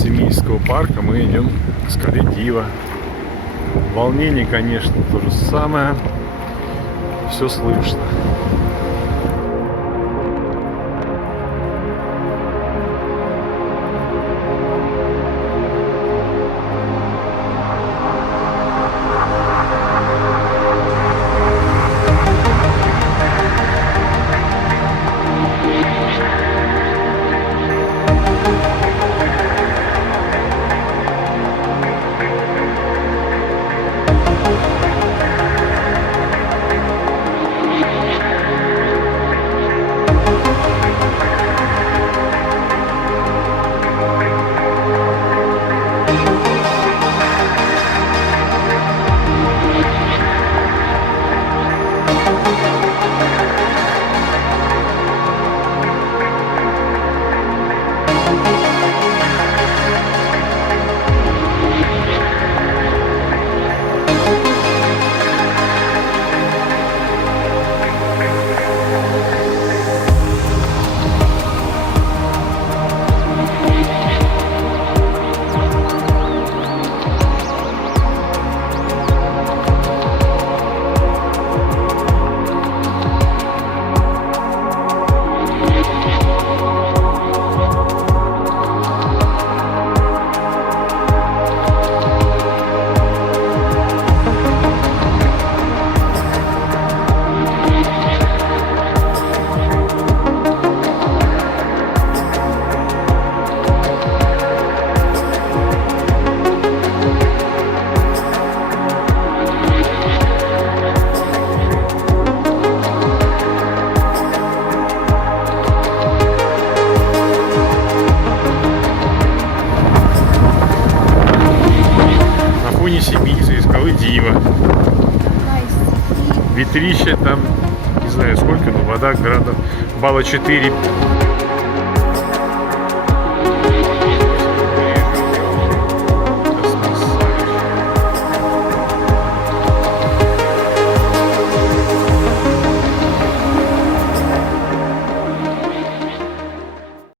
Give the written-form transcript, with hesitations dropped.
Симеизского парка мы идем к скале Дива. Волнение, конечно, то же самое. Все слышно. Симеиза и скалы Дива. Ветрище там, не знаю сколько, но вода градусов балла 4.